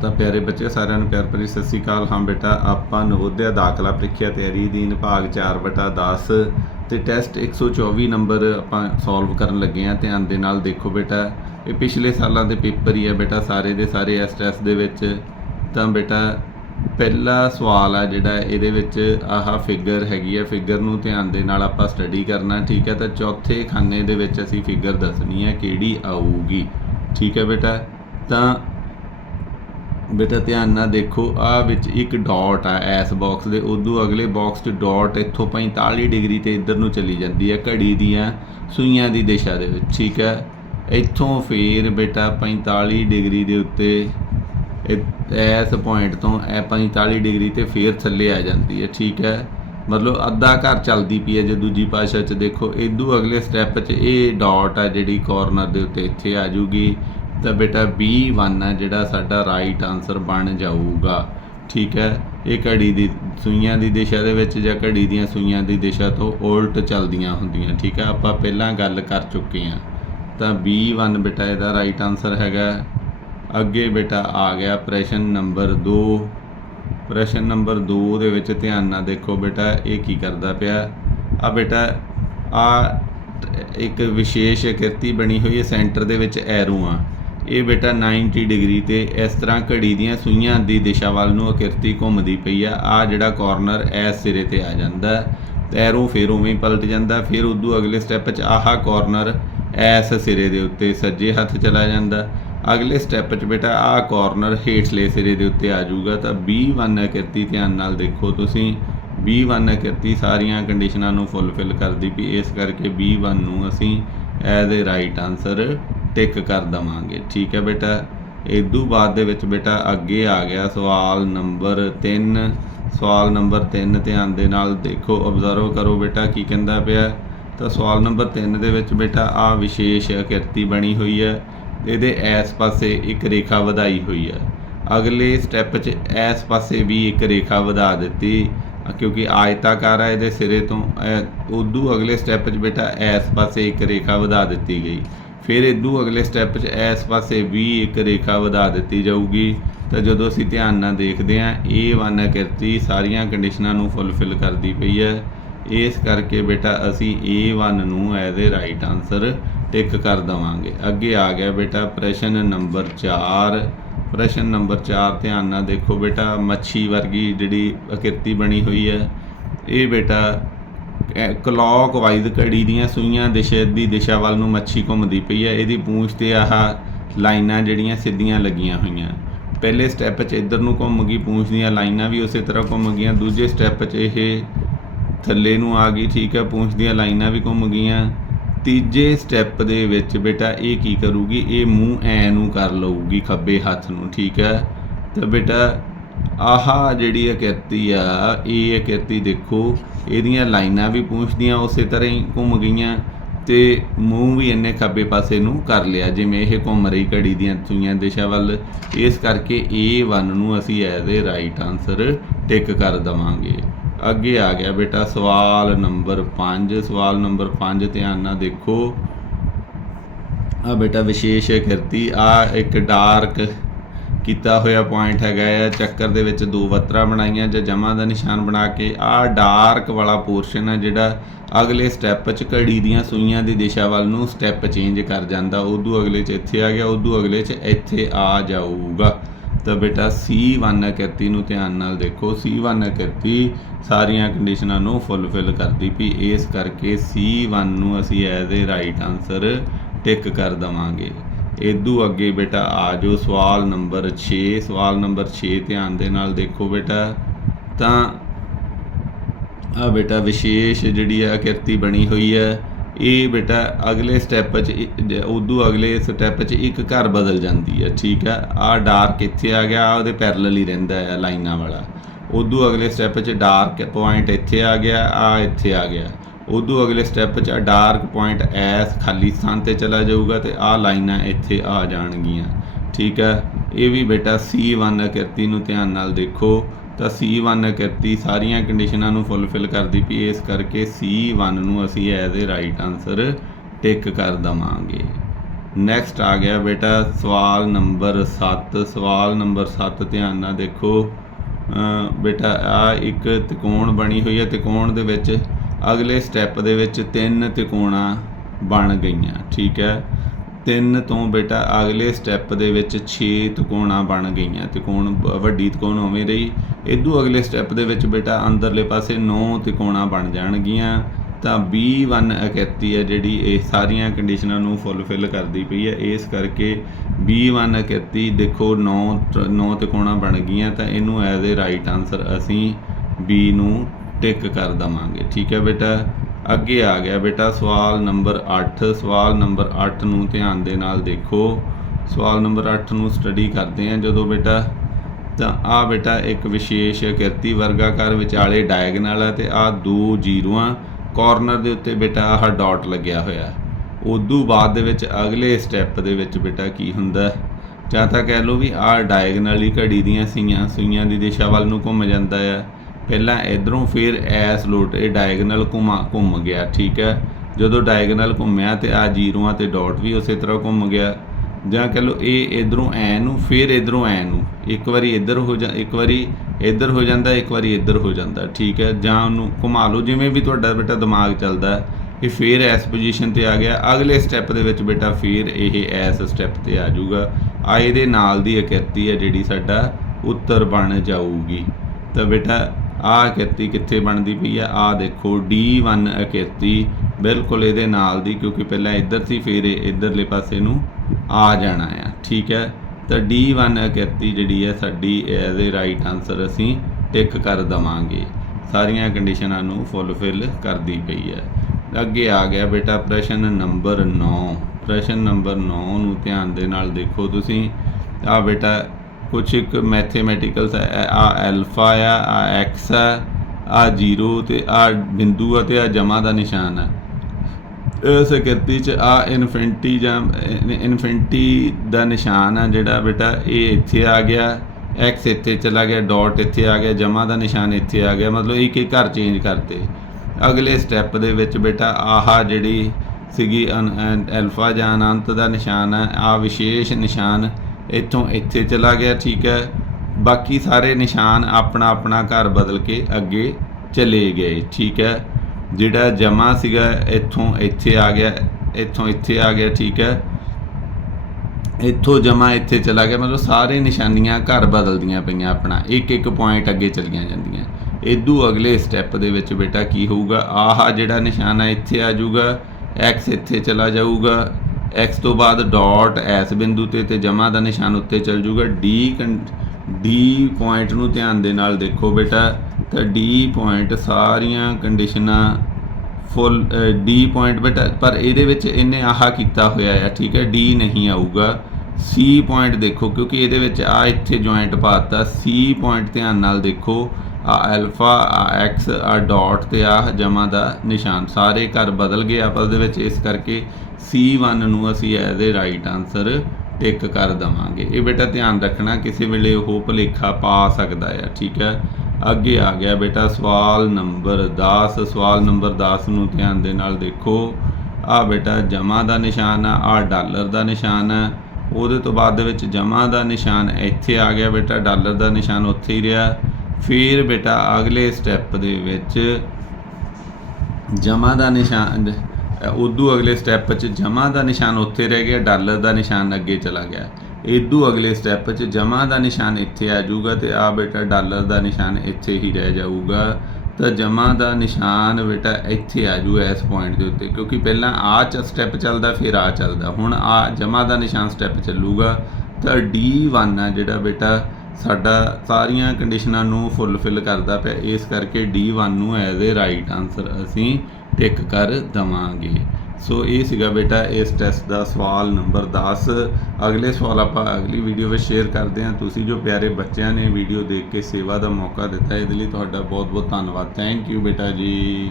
ਤਾਂ ਪਿਆਰੇ ਬੱਚੇ, ਸਾਰਿਆਂ ਨੂੰ ਪਿਆਰ ਭਰੀ ਸਤਿ ਸ੍ਰੀ ਅਕਾਲ। ਹਾਂ ਬੇਟਾ, ਆਪਾਂ ਨਵੋਦਿਆ ਦਾਖਲਾ ਪ੍ਰੀਖਿਆ ਤਿਆਰੀ ਦੀਨ ਭਾਗ 4 ਬਟਾ 10 ਤੇ ਟੈਸਟ 124 ਨੰਬਰ ਆਪਾਂ ਸੋਲਵ ਕਰਨ ਲੱਗੇ ਆ ਧਿਆਨ ਦੇ ਨਾਲ ਦੇਖੋ ਬੇਟਾ, ਇਹ ਪਿਛਲੇ ਸਾਲਾਂ ਦੇ ਪੇਪਰ ਹੀ ਆ ਬੇਟਾ, ਸਾਰੇ ਦੇ ਸਾਰੇ ਐਸ ਟੈਸਟ ਦੇ ਵਿੱਚ। ਤਾਂ ਬੇਟਾ, ਪਹਿਲਾ ਸਵਾਲ ਆ ਜਿਹੜਾ, ਇਹਦੇ ਵਿੱਚ ਆਹ ਫਿਗਰ ਹੈਗੀ ਆ। ਫਿਗਰ ਨੂੰ ਧਿਆਨ ਦੇ ਨਾਲ ਆਪਾਂ ਸਟੱਡੀ ਕਰਨਾ, ਠੀਕ ਹੈ ਤਾਂ ਚੌਥੇ ਖਾਨੇ ਦੇ ਵਿੱਚ ਅਸੀਂ ਫਿਗਰ ਦੱਸਣੀ ਹੈ ਕਿਹੜੀ ਆਊਗੀ। ਠੀਕ ਹੈ ਬੇਟਾ? ਤਾਂ ਬੇਟਾ ਧਿਆਨ ਨਾਲ ਦੇਖੋ ਆ ਵਿੱਚ ਇੱਕ ਡਾਟ ਆ ਐਸ ਬਾਕਸ ਦੇ, ਉਦੋਂ ਅਗਲੇ ਬਾਕਸ 'ਚ ਡਾਟ ਇੱਥੋਂ 45 ਡਿਗਰੀ ਤੇ ਇੱਧਰ ਨੂੰ ਚਲੀ ਜਾਂਦੀ ਹੈ ਘੜੀ ਦੀਆਂ ਸੂਈਆਂ ਦੀ ਦਿਸ਼ਾ ਦੇ ਵਿੱਚ, ਠੀਕ ਹੈ ਇੱਥੋਂ ਫੇਰ ਬੇਟਾ 45 ਡਿਗਰੀ ਦੇ ਉੱਤੇ ਇਸ ਪੁਆਇੰਟ ਤੋਂ ਇਹ 45 ਡਿਗਰੀ ਤੇ ਫੇਰ ਥੱਲੇ ਆ ਜਾਂਦੀ ਹੈ ਠੀਕ ਹੈ ਮਤਲਬ ਅੱਧਾ ਘਰ ਚੱਲਦੀ ਪਈ ਹੈ ਜੇ ਦੂਜੀ ਭਾਸ਼ਾ 'ਚ ਦੇਖੋ, ਇਦੋਂ ਅਗਲੇ ਸਟੈਪ 'ਚ ਇਹ ਡਾਟ ਆ ਜਿਹੜੀ ਕਾਰਨਰ ਦੇ ਉੱਤੇ ਇੱਥੇ ਆ ਜੂਗੀ ਤਾਂ ਬੇਟਾ B1 ਆ ਜਿਹੜਾ ਸਾਡਾ ਰਾਈਟ ਆਨਸਰ ਬਣ ਜਾਊਗਾ। ਠੀਕ ਹੈ? ਇਹ ਘੜੀ ਦੀ ਸੂਈਆਂ ਦੀ ਦਿਸ਼ਾ ਦੇ ਵਿੱਚ ਜਾਂ ਘੜੀ ਦੀਆਂ ਸੂਈਆਂ ਦੀ ਦਿਸ਼ਾ ਤੋਂ ਉਲਟ ਚੱਲਦੀਆਂ ਹੁੰਦੀਆਂ। ਠੀਕ ਹੈ? ਆਪਾਂ ਪਹਿਲਾਂ ਗੱਲ ਕਰ ਚੁੱਕੇ ਹਾਂ। ਤਾਂ B1 ਬੇਟਾ, ਇਹਦਾ ਰਾਈਟ ਆਨਸਰ ਹੈਗਾ। ਅੱਗੇ ਬੇਟਾ ਆ ਗਿਆ ਪ੍ਰਸ਼ਨ ਨੰਬਰ 2 ਪ੍ਰਸ਼ਨ ਨੰਬਰ 2 ਦੇ ਵਿੱਚ ਧਿਆਨ ਨਾਲ ਦੇਖੋ ਬੇਟਾ, ਇਹ ਕੀ ਕਰਦਾ ਪਿਆ? ਆ ਬੇਟਾ ਆ ਇੱਕ ਵਿਸ਼ੇਸ਼ ਆਕ੍ਰਿਤੀ ਬਣੀ ਹੋਈ ਹੈ, ਸੈਂਟਰ ਦੇ ਵਿੱਚ ਐਰੂ ਆ। ਇਹ ਬੇਟਾ 90 ਡਿਗਰੀ ਤੇ ਇਸ ਤਰ੍ਹਾਂ ਘੜੀ ਦੀਆਂ ਸੂਈਆਂ ਦੀ ਦਿਸ਼ਾ ਵੱਲ ਨੂੰ ਅਕਿਰਤੀ ਘੁੰਮਦੀ ਪਈ ਆ। ਆ ਜਿਹੜਾ ਕਾਰਨਰ ਐਸ ਸਿਰੇ ਤੇ ਆ ਜਾਂਦਾ। ਤੇ ਐਰੋ ਫਿਰ ਉਵੇਂ ਪਲਟ ਜਾਂਦਾ। ਫਿਰ ਉਦੋਂ ਅਗਲੇ ਸਟੈਪ 'ਚ ਆਹ ਕਾਰਨਰ ਐਸ ਸਿਰੇ ਦੇ ਉੱਤੇ ਸੱਜੇ ਹੱਥ ਚਲਾ ਜਾਂਦਾ। ਅਗਲੇ ਸਟੈਪ 'ਚ ਬੇਟਾ ਆਹ ਕਾਰਨਰ ਹੇਠਲੇ ਸਿਰੇ ਦੇ ਉੱਤੇ ਆ ਜਾਊਗਾ। ਤਾਂ B1 ਆਕ੍ਰਿਤੀ ਧਿਆਨ ਨਾਲ ਦੇਖੋ ਤੁਸੀਂ। B1 ਆਕ੍ਰਿਤੀ ਸਾਰੀਆਂ ਕੰਡੀਸ਼ਨਾਂ ਨੂੰ ਫੁੱਲਫਿਲ ਕਰਦੀ ਪਈ। ਇਸ ਕਰਕੇ B1 ਨੂੰ ਅਸੀਂ as a right answer tick ਕਰ ਦਵਾਂਗੇ। ਠੀਕ ਹੈ ਬੇਟਾ? ਇਦੋਂ ਬਾਅਦ ਦੇ ਵਿੱਚ ਬੇਟਾ ਅੱਗੇ ਆ ਗਿਆ ਸਵਾਲ ਨੰਬਰ 3 ਸਵਾਲ ਨੰਬਰ 3 ਧਿਆਨ ਦੇ ਨਾਲ ਦੇਖੋ ਅਬਜ਼ਰਵ ਕਰੋ ਬੇਟਾ ਕੀ ਕਹਿੰਦਾ ਪਿਆ। ਤਾਂ ਸਵਾਲ ਨੰਬਰ 3 ਦੇ ਵਿੱਚ ਬੇਟਾ ਆ ਵਿਸ਼ੇਸ਼ ਆਕ੍ਰਿਤੀ ਬਣੀ ਹੋਈ ਹੈ। ਇਹਦੇ ਐਸ ਪਾਸੇ ਇੱਕ ਰੇਖਾ ਵਧਾਈ ਹੋਈ ਹੈ। ਅਗਲੇ ਸਟੈਪ 'ਚ ਐਸ ਪਾਸੇ ਵੀ ਇੱਕ ਰੇਖਾ ਵਧਾ ਦਿੱਤੀ। ਕਿਉਂਕਿ ਆਇਤਾਕਾਰ ਹੈ ਇਹਦੇ ਸਿਰੇ ਤੋਂ। ਉਦੋਂ ਅਗਲੇ ਸਟੈਪ 'ਚ ਬੇਟਾ ਐਸ ਪਾਸੇ ਇੱਕ ਰੇਖਾ ਵਧਾ ਦਿੱਤੀ ਗਈ। ਫਿਰ ਇਦੋਂ ਅਗਲੇ ਸਟੈਪ 'ਚ ਇਸ ਪਾਸੇ ਵੀ ਇੱਕ ਰੇਖਾ ਵਧਾ ਦਿੱਤੀ ਜਾਊਗੀ। ਤਾਂ ਜਦੋਂ ਅਸੀਂ ਧਿਆਨ ਨਾਲ ਦੇਖਦੇ ਹਾਂ ਇਹ ਵਨ ਆਕ੍ਰਿਤੀ ਸਾਰੀਆਂ ਕੰਡੀਸ਼ਨਾਂ ਨੂੰ ਫੁੱਲਫਿਲ ਕਰਦੀ ਪਈ ਹੈ। ਇਸ ਕਰਕੇ ਬੇਟਾ ਅਸੀਂ A1 ਨੂੰ as a right answer tick ਕਰ ਦਵਾਂਗੇ। ਅੱਗੇ ਆ ਗਿਆ ਬੇਟਾ ਪ੍ਰਸ਼ਨ ਨੰਬਰ 4 ਪ੍ਰਸ਼ਨ ਨੰਬਰ 4 ਧਿਆਨ ਨਾਲ ਦੇਖੋ ਬੇਟਾ, ਮੱਛੀ ਵਰਗੀ ਜਿਹੜੀ ਆਕ੍ਰਿਤੀ ਬਣੀ ਹੋਈ ਹੈ। ਇਹ ਬੇਟਾ ਕਲੌਕ ਵਾਈਜ਼ ਘੜੀ ਦੀਆਂ ਸੂਈਆਂ ਦਿਸ਼ਾ ਦੀ ਦਿਸ਼ਾ ਵੱਲ ਨੂੰ ਮੱਛੀ ਘੁੰਮਦੀ ਪਈ ਹੈ ਇਹਦੀ ਪੂੰਛ ਤੇ ਆਹ ਲਾਈਨਾਂ ਜਿਹੜੀਆਂ ਸਿੱਧੀਆਂ ਲੱਗੀਆਂ ਹੋਈਆਂ। ਪਹਿਲੇ ਸਟੈਪ 'ਚ ਇੱਧਰ ਨੂੰ ਘੁੰਮ ਗਈ, ਪੂੰਛ ਦੀਆਂ ਲਾਈਨਾਂ ਵੀ ਉਸੇ ਤਰ੍ਹਾਂ ਘੁੰਮ ਗਈਆਂ। ਦੂਜੇ ਸਟੈਪ 'ਚ ਇਹ ਥੱਲੇ ਨੂੰ ਆ ਗਈ, ਠੀਕ ਹੈ ਪੂੰਛ ਦੀਆਂ ਲਾਈਨਾਂ ਵੀ ਘੁੰਮ ਗਈਆਂ। ਤੀਜੇ ਸਟੈਪ ਦੇ ਵਿੱਚ ਬੇਟਾ ਇਹ ਕੀ ਕਰੂਗੀ? ਇਹ ਮੂੰਹ ਐ ਨੂੰ ਕਰ ਲਊਗੀ, ਖੱਬੇ ਹੱਥ ਨੂੰ, ਠੀਕ ਹੈ ਤਾਂ ਬੇਟਾ ਆਹ, ਜਿਹੜੀ ਆਕ੍ਰਿਤੀ ਆ, ਇਹ ਆਕ੍ਰਿਤੀ ਦੇਖੋ, ਇਹਦੀਆਂ ਲਾਈਨਾਂ ਵੀ ਪੂੰਛ ਉਸੇ ਤਰ੍ਹਾਂ ਹੀ ਘੁੰਮ ਗਈਆਂ ਤੇ ਮੂੰਹ ਵੀ ਇੰਨੇ ਖੱਬੇ ਪਾਸੇ ਨੂੰ ਕਰ ਲਿਆ, ਜਿਵੇਂ ਇਹ ਘੁੰਮ ਰਹੀ ਘੜੀ ਦੀਆਂ ਸੂਈਆਂ ਦਿਸ਼ਾ ਵੱਲ। ਇਸ ਕਰਕੇ A1 ਨੂੰ ਅਸੀਂ as a right answer tick ਕਰ ਦਵਾਂਗੇ। ਅੱਗੇ ਆ ਗਿਆ ਬੇਟਾ ਸਵਾਲ ਨੰਬਰ 5 ਸਵਾਲ ਨੰਬਰ 5 ਧਿਆਨ ਨਾਲ ਦੇਖੋ। ਆ ਬੇਟਾ ਵਿਸ਼ੇਸ਼ ਆਕ੍ਰਿਤੀ ਆ ਇੱਕ ਡਾਰਕ ਕੀਤਾ ਹੋਇਆ ਪੁਆਇੰਟ ਹੈਗਾ ਆ। ਚੱਕਰ ਦੇ ਵਿੱਚ ਦੋ ਵਤਰਾ ਬਣਾਈਆਂ ਜਾਂ ਜਮਾ ਦਾ ਨਿਸ਼ਾਨ ਬਣਾ ਕੇ ਆ ਡਾਰਕ ਵਾਲਾ ਪੋਰਸ਼ਨ ਹੈ ਜਿਹੜਾ ਅਗਲੇ ਸਟੈਪ 'ਚ ਘੜੀ ਦੀਆਂ ਸੂਈਆਂ ਦੀ ਦਿਸ਼ਾ ਵੱਲ ਨੂੰ ਸਟੈਪ ਚੇਂਜ ਕਰ ਜਾਂਦਾ। ਉਦੋਂ ਅਗਲੇ 'ਚ ਇੱਥੇ ਆ ਗਿਆ, ਉਦੋਂ ਅਗਲੇ 'ਚ ਇੱਥੇ ਆ ਜਾਊਗਾ। ਤਾਂ ਬੇਟਾ C1 ਆਕ੍ਰਿਤੀ ਨੂੰ ਧਿਆਨ ਨਾਲ ਦੇਖੋ। C1 ਆਕ੍ਰਿਤੀ ਸਾਰੀਆਂ ਕੰਡੀਸ਼ਨਾਂ ਨੂੰ ਫੁੱਲਫਿਲ ਕਰਦੀ ਪਈ। ਇਸ ਕਰਕੇ C1 ਨੂੰ ਅਸੀਂ as a right answer tick ਕਰ ਦਵਾਂਗੇ। ਇਦੋਂ ਅੱਗੇ ਬੇਟਾ ਆ ਜਾਓ, ਸਵਾਲ ਨੰਬਰ 6 ਸਵਾਲ ਨੰਬਰ 6 ਧਿਆਨ ਦੇ ਨਾਲ ਦੇਖੋ ਬੇਟਾ। ਤਾਂ ਆ ਬੇਟਾ ਵਿਸ਼ੇਸ਼ ਜਿਹੜੀ ਆ ਕਿਰਤੀ ਬਣੀ ਹੋਈ ਹੈ ਇਹ ਬੇਟਾ ਅਗਲੇ ਸਟੈਪ 'ਚ ਉਦੋਂ ਅਗਲੇ ਸਟੈਪ 'ਚ ਇੱਕ ਘਰ ਬਦਲ ਜਾਂਦੀ ਹੈ ਠੀਕ ਹੈ ਆ ਡਾਰਕ ਇੱਥੇ ਆ ਗਿਆ ਆਹ ਉਹਦੇ ਪੈਰਲਲ ਹੀ ਰਹਿੰਦਾ ਹੈ ਲਾਈਨਾਂ ਵਾਲਾ। ਉਦੋਂ ਅਗਲੇ ਸਟੈਪ 'ਚ ਡਾਰਕ ਪੁਆਇੰਟ ਇੱਥੇ ਆ ਗਿਆ, ਆ ਇੱਥੇ ਆ ਗਿਆ। ਉਦੋਂ ਅਗਲੇ ਸਟੈਪ 'ਚ ਡਾਰਕ ਪੁਆਇੰਟ ਐਸ ਖਾਲੀ ਸਥਾਨ ਤੇ ਚਲਾ ਜਾਊਗਾ ਤੇ ਆ ਲਾਈਨਾਂ ਇੱਥੇ ਆ ਜਾਣਗੀਆਂ। ਠੀਕ ਹੈ? ਇਹ ਵੀ ਬੇਟਾ C1 ਆਕ੍ਰਿਤੀ ਨੂੰ ਧਿਆਨ ਨਾਲ ਦੇਖੋ। ਤਾਂ C1 ਆਕ੍ਰਿਤੀ ਸਾਰੀਆਂ ਕੰਡੀਸ਼ਨਾਂ ਨੂੰ ਫੁੱਲਫਿਲ ਕਰਦੀ ਪਈ, ਇਸ ਕਰਕੇ C1 ਨੂੰ ਅਸੀਂ as a right answer tick ਕਰ ਦਵਾਂਗੇ। ਨੈਕਸਟ ਆ ਗਿਆ ਬੇਟਾ ਸਵਾਲ ਨੰਬਰ 7 ਸਵਾਲ ਨੰਬਰ 7 ਧਿਆਨ ਨਾਲ ਦੇਖੋ। ਬੇਟਾ ਆ ਇੱਕ ਤਿਕੋਣ ਬਣੀ ਹੋਈ ਹੈ, ਤਿਕੋਣ ਦੇ ਵਿੱਚ ਅਗਲੇ ਸਟੈਪ ਦੇ ਵਿੱਚ ਤਿੰਨ ਤਿਕੋਣਾ ਬਣ ਗਈਆਂ, ਠੀਕ ਹੈ? ਤਿੰਨ ਤੋਂ ਬੇਟਾ ਅਗਲੇ ਸਟੈਪ ਦੇ ਵਿੱਚ 6 ਤਿਕੋਣਾ ਬਣ ਗਈਆਂ। ਤਿਕੋਣ ਵੱਡੀ ਤਿਕੋਣ ਉਵੇਂ ਰਹੀ। ਇਦੋਂ ਅਗਲੇ ਸਟੈਪ ਦੇ ਵਿੱਚ ਬੇਟਾ ਅੰਦਰਲੇ ਪਾਸੇ 9 ਤਿਕੋਣਾ ਬਣ ਜਾਣਗੀਆਂ। ਤਾਂ B1 ਆਕ੍ਰਿਤੀ ਹੈ ਜਿਹੜੀ ਇਹ ਸਾਰੀਆਂ ਕੰਡੀਸ਼ਨਾਂ ਨੂੰ ਫੁੱਲਫਿਲ ਕਰਦੀ ਪਈ ਹੈ। ਇਸ ਕਰਕੇ B1 ਆਕ੍ਰਿਤੀ ਦੇਖੋ 9 9 ਤਿਕੋਣਾ ਬਣ ਗਈਆਂ ਤਾਂ ਇਹਨੂੰ ਐਜ਼ ਅ ਰਾਈਟ ਆਨਸਰ ਅਸੀਂ B ਨੂੰ ਟਿਕ ਕਰ ਦਵਾਂਗੇ। ਠੀਕ ਹੈ ਬੇਟਾ? ਅੱਗੇ ਆ ਗਿਆ ਬੇਟਾ, ਸਵਾਲ ਨੰਬਰ 8 ਸਵਾਲ ਨੰਬਰ 8 ਨੂੰ ਧਿਆਨ ਦੇ ਨਾਲ ਦੇਖੋ। ਸਵਾਲ ਨੰਬਰ 8 ਨੂੰ ਸਟੱਡੀ ਕਰਦੇ ਹਾਂ ਜਦੋਂ ਬੇਟਾ। ਤਾਂ ਆ ਬੇਟਾ ਇੱਕ ਵਿਸ਼ੇਸ਼ ਆਕ੍ਰਿਤੀ ਵਰਗਾਕਾਰ ਵਿਚਾਲੇ ਡਾਇਗਨਲ ਹੈ ਤੇ ਆ ਦੋ ਜ਼ੀਰੋਆਂ ਕਾਰਨਰ ਦੇ ਉੱਤੇ ਬੇਟਾ ਆਹ ਡਾਟ ਲੱਗਿਆ ਹੋਇਆ। ਉਦੋਂ ਬਾਅਦ ਦੇ ਵਿੱਚ ਅਗਲੇ ਸਟੈਪ ਦੇ ਵਿੱਚ ਬੇਟਾ ਕੀ ਹੁੰਦਾ? ਜਾਂ ਤਾਂ ਕਹਿ ਲਓ ਵੀ ਆਹ ਡਾਇਗਨਲੀ ਘੜੀ ਦੀਆਂ ਸੀਆਂ ਸੂਈਆਂ ਦੀ ਦਿਸ਼ਾ ਵੱਲ ਨੂੰ ਘੁੰਮ ਜਾਂਦਾ ਹੈ ਪਹਿਲਾਂ ਇਧਰੋਂ ਫਿਰ ਐਸ ਲੋਟ, ਇਹ ਡਾਇਗਨਲ ਘੁਮਾ, ਘੁੰਮ ਗਿਆ, ਠੀਕ ਹੈ? ਜਦੋਂ ਡਾਇਗਨਲ ਘੁੰਮਿਆ ਤੇ ਆ ਜ਼ੀਰੋਆਂ ਤੇ ਡਾਟ ਵੀ ਉਸੇ ਤਰ੍ਹਾਂ ਘੁੰਮ ਗਿਆ। ਜਾਂ ਕਹ ਲਓ ਇਹ ਇਧਰੋਂ ਐ ਨੂੰ, ਫਿਰ ਇਧਰੋਂ ਐ ਨੂੰ। ਇੱਕ ਵਾਰੀ ਇੱਧਰ ਹੋ ਜਾ, ਇੱਕ ਵਾਰੀ ਇੱਧਰ ਹੋ ਜਾਂਦਾ, ਇੱਕ ਵਾਰੀ ਇੱਧਰ ਹੋ ਜਾਂਦਾ, ਠੀਕ ਹੈ? ਜਾਂ ਉਹਨੂੰ ਘੁਮਾ ਲਓ, ਜਿਵੇਂ ਵੀ ਤੁਹਾਡਾ ਬੇਟਾ ਦਿਮਾਗ ਚੱਲਦਾ ਹੈ ਇਹ ਫਿਰ ਐਸ ਪੋਜੀਸ਼ਨ ਤੇ ਆ ਗਿਆ। ਅਗਲੇ ਸਟੈਪ ਦੇ ਵਿੱਚ ਬੇਟਾ ਫਿਰ ਇਹ ਐਸ ਸਟੈਪ ਤੇ ਆ ਜਾਊਗਾ। ਆ ਇਹਦੇ ਨਾਲ ਦੀ ਆਕ੍ਰਿਤੀ ਹੈ ਜਿਹੜੀ ਸਾਡਾ ਉੱਤਰ ਬਣ ਜਾਊਗੀ। ਤਾਂ ਬੇਟਾ ਆ ਆਕ੍ਰਿਤੀ ਕਿੱਥੇ ਬਣਦੀ ਪਈ ਆ? ਆ ਦੇਖੋ D1 ਆਕ੍ਰਿਤੀ ਬਿਲਕੁਲ ਇਹਦੇ ਨਾਲ ਦੀ, ਕਿਉਂਕਿ ਪਹਿਲਾਂ ਇੱਧਰ ਸੀ, ਫਿਰ ਇੱਧਰਲੇ ਪਾਸੇ ਨੂੰ ਆ ਜਾਣਾ ਆ। ਠੀਕ ਹੈ? ਤਾਂ D1 ਆਕ੍ਰਿਤੀ ਜਿਹੜੀ ਹੈ, ਸਾਡੀ ਐਜ਼ ਅ ਰਾਈਟ ਆਨਸਰ ਅਸੀਂ ਟਿਕ ਕਰ ਦਵਾਂਗੇ। ਸਾਰੀਆਂ ਕੰਡੀਸ਼ਨਾਂ ਨੂੰ ਫੁੱਲਫਿਲ ਕਰਦੀ ਪਈ ਹੈ। ਅੱਗੇ ਆ ਗਿਆ ਬੇਟਾ ਪ੍ਰਸ਼ਨ ਨੰਬਰ 9 ਪ੍ਰਸ਼ਨ ਨੰਬਰ 9 ਨੂੰ ਧਿਆਨ ਦੇ ਨਾਲ ਦੇਖੋ ਤੁਸੀਂ। ਆ ਬੇਟਾ ਕੁਝ ਇੱਕ ਮੈਥਮੈਟੀਕਲਸ ਆ ਐਲਫਾ ਆ ਆ ਐਕਸ ਆ ਆ 0 ਤੇ ਆ ਬਿੰਦੂ ਆ ਤੇ ਆ ਜਮਾ ਦਾ ਨਿਸ਼ਾਨ ਆ ਇਸ ਕਿਰਤੀ ਚ ਆ ਇਨਫਿਨਿਟੀ ਜਾਂ ਇਨਫਿਨਿਟੀ ਦਾ ਨਿਸ਼ਾਨ ਆ ਜਿਹੜਾ ਬੇਟਾ ਇਹ ਇੱਥੇ ਆ ਗਿਆ ਐਕਸ ਇੱਥੇ ਚਲਾ ਗਿਆ ਡਾਟ ਇੱਥੇ ਆ ਗਿਆ, ਜਮਾ ਦਾ ਨਿਸ਼ਾਨ ਇੱਥੇ ਆ ਗਿਆ, ਮਤਲਬ ਇੱਕ ਇੱਕ ਘਰ ਚੇਂਜ ਕਰਤੇ। ਅਗਲੇ ਸਟੈਪ ਦੇ ਵਿੱਚ ਬੇਟਾ ਆਹ ਜਿਹੜੀ ਸੀਗੀ ਐਲਫਾ ਜਾਂ ਅਨੰਤ ਦਾ ਨਿਸ਼ਾਨ ਹੈ ਆ ਵਿਸ਼ੇਸ਼ ਨਿਸ਼ਾਨ ਇੱਥੋਂ ਇੱਥੇ ਚਲਾ ਗਿਆ, ਠੀਕ ਹੈ। ਬਾਕੀ ਸਾਰੇ ਨਿਸ਼ਾਨ ਆਪਣਾ ਆਪਣਾ ਘਰ ਬਦਲ ਕੇ ਅੱਗੇ ਚਲੇ ਗਏ, ਠੀਕ ਹੈ। ਜਿਹੜਾ ਜਮਾ ਸੀਗਾ ਇੱਥੋਂ ਇੱਥੇ ਆ ਗਿਆ, ਇੱਥੋਂ ਇੱਥੇ ਆ ਗਿਆ, ਠੀਕ ਹੈ। ਇੱਥੋਂ ਜਮਾ ਇੱਥੇ ਚਲਾ ਗਿਆ, ਮਤਲਬ ਸਾਰੇ ਨਿਸ਼ਾਨੀਆਂ ਘਰ ਬਦਲਦੀਆਂ ਪਈਆਂ ਆਪਣਾ, ਇੱਕ ਇੱਕ ਪੁਆਇੰਟ ਅੱਗੇ ਚਲੀਆਂ ਜਾਂਦੀਆਂ। ਇਦੋਂ ਅਗਲੇ ਸਟੈਪ ਦੇ ਵਿੱਚ ਬੇਟਾ ਕੀ ਹੋਊਗਾ? ਆਹ ਜਿਹੜਾ ਨਿਸ਼ਾਨ ਹੈ ਇੱਥੇ ਆ ਜਾਊਗਾ ਐਕਸ ਇੱਥੇ ਚਲਾ ਜਾਊਗਾ। X ਤੋਂ ਬਾਅਦ ਡਾਟ ਐਸ ਬਿੰਦੂ ਤੇ ਤੇ ਜਮਾ ਦਾ ਨਿਸ਼ਾਨ ਉੱਤੇ ਚਲ ਜਾਊਗਾ d d ਪੁਆਇੰਟ ਨੂੰ ਧਿਆਨ ਦੇ ਨਾਲ ਦੇਖੋ ਬੇਟਾ। ਤਾਂ d ਪੁਆਇੰਟ ਸਾਰੀਆਂ ਕੰਡੀਸ਼ਨਾਂ ਫੁੱਲ D ਪੁਆਇੰਟ ਬੇਟਾ, ਪਰ ਇਹਦੇ ਵਿੱਚ ਇਹਨੇ ਆਹ ਕੀਤਾ ਹੋਇਆ ਹੈ ਠੀਕ ਹੈ? D ਨਹੀਂ ਆਊਗਾ। C ਪੁਆਇੰਟ ਦੇਖੋ, ਕਿਉਂਕਿ ਇਹਦੇ ਵਿੱਚ ਆ ਇੱਥੇ ਜੁਆਇੰਟ ਪਾਤਾ C ਪੁਆਇੰਟ ਧਿਆਨ ਨਾਲ ਦੇਖੋ। ਆ ਐਲਫਾ ਆ ਐਕਸ ਆ ਡਾਟ ਤੇ ਆ ਜਮਾ ਦਾ ਨਿਸ਼ਾਨ। ਸਾਰੇ ਘਰ ਬਦਲ ਗਏ ਆਪਸ ਦੇ ਵਿੱਚ। ਇਸ ਕਰਕੇ C1 ਨੂੰ ਅਸੀਂ as a right answer tick ਕਰ ਦਵਾਂਗੇ। ਇਹ ਬੇਟਾ ਧਿਆਨ ਰੱਖਣਾ, ਕਿਸੇ ਵੇਲੇ ਉਹ ਭੁਲੇਖਾ ਪਾ ਸਕਦਾ ਹੈ ਠੀਕ ਹੈ? ਅੱਗੇ ਆ ਗਿਆ ਬੇਟਾ ਸਵਾਲ ਨੰਬਰ 10 ਸਵਾਲ ਨੰਬਰ 10 ਨੂੰ ਧਿਆਨ ਦੇ ਨਾਲ ਦੇਖੋ। ਆ ਬੇਟਾ ਜਮਾ ਦਾ ਨਿਸ਼ਾਨ ਆ ਆ ਡਾਲਰ ਦਾ ਨਿਸ਼ਾਨ ਆ। ਉਹਦੇ ਤੋਂ ਬਾਅਦ ਦੇ ਵਿੱਚ ਜਮਾ ਦਾ ਨਿਸ਼ਾਨ ਇੱਥੇ ਆ ਗਿਆ ਬੇਟਾ। ਡਾਲਰ ਦਾ ਨਿਸ਼ਾਨ ਉੱਥੇ ਹੀ ਰਿਹਾ। ਫਿਰ ਬੇਟਾ, ਅਗਲੇ ਸਟੈਪ ਦੇ ਵਿੱਚ ਜਮਾ ਦਾ ਨਿਸ਼ਾਨ, ਉਦੋਂ ਅਗਲੇ ਸਟੈਪ 'ਚ ਜਮਾ ਦਾ ਨਿਸ਼ਾਨ ਉੱਥੇ ਰਹਿ ਗਿਆ, ਡਾਲਰ ਦਾ ਨਿਸ਼ਾਨ ਅੱਗੇ ਚਲਾ ਗਿਆ। ਇਦੋਂ ਅਗਲੇ ਸਟੈਪ 'ਚ ਜਮਾ ਦਾ ਨਿਸ਼ਾਨ ਇੱਥੇ ਆ ਜਾਊਗਾ ਤੇ ਆ ਬੇਟਾ, ਡਾਲਰ ਦਾ ਨਿਸ਼ਾਨ ਇੱਥੇ ਹੀ ਰਹਿ ਜਾਊਗਾ। ਤਾਂ ਜਮਾ ਦਾ ਨਿਸ਼ਾਨ ਬੇਟਾ ਇੱਥੇ ਆ ਜੂ ਇਸ ਪੁਆਇੰਟ ਦੇ ਉੱਤੇ, ਕਿਉਂਕਿ ਪਹਿਲਾਂ ਆ ਚ ਸਟੈਪ ਚੱਲਦਾ, ਫਿਰ ਆ ਚੱਲਦਾ। ਹੁਣ ਆ ਜਮਾ ਦਾ ਨਿਸ਼ਾਨ ਸਟੈਪ ਚੱਲੂਗਾ। ਤਾਂ D1 ਆ ਜਿਹੜਾ ਬੇਟਾ ਸਾਡਾ ਸਾਰੀਆਂ ਕੰਡੀਸ਼ਨਾਂ ਨੂੰ ਫੁੱਲਫਿਲ ਕਰਦਾ ਪਿਆ। ਇਸ ਕਰਕੇ D1 ਨੂੰ ਐਜ਼ ਅ ਰਾਈਟ ਆਨਸਰ ਅਸੀਂ ਟਿਕ ਕਰ ਦਵਾਂਗੇ। ਸੋ ਇਹ ਸੀਗਾ ਬੇਟਾ ਇਸ ਟੈਸਟ ਦਾ ਸਵਾਲ ਨੰਬਰ 10 ਅਗਲੇ ਸਵਾਲ ਆਪਾਂ ਅਗਲੀ ਵੀਡੀਓ ਵਿੱਚ ਸ਼ੇਅਰ ਕਰਦੇ ਹਾਂ। ਤੁਸੀਂ ਜੋ ਪਿਆਰੇ ਬੱਚਿਆਂ ਨੇ ਵੀਡੀਓ ਦੇਖ ਕੇ ਸੇਵਾ ਦਾ ਮੌਕਾ ਦਿੱਤਾ, ਇਹਦੇ ਲਈ ਤੁਹਾਡਾ ਬਹੁਤ ਬਹੁਤ ਧੰਨਵਾਦ। ਥੈਂਕ ਯੂ ਬੇਟਾ ਜੀ।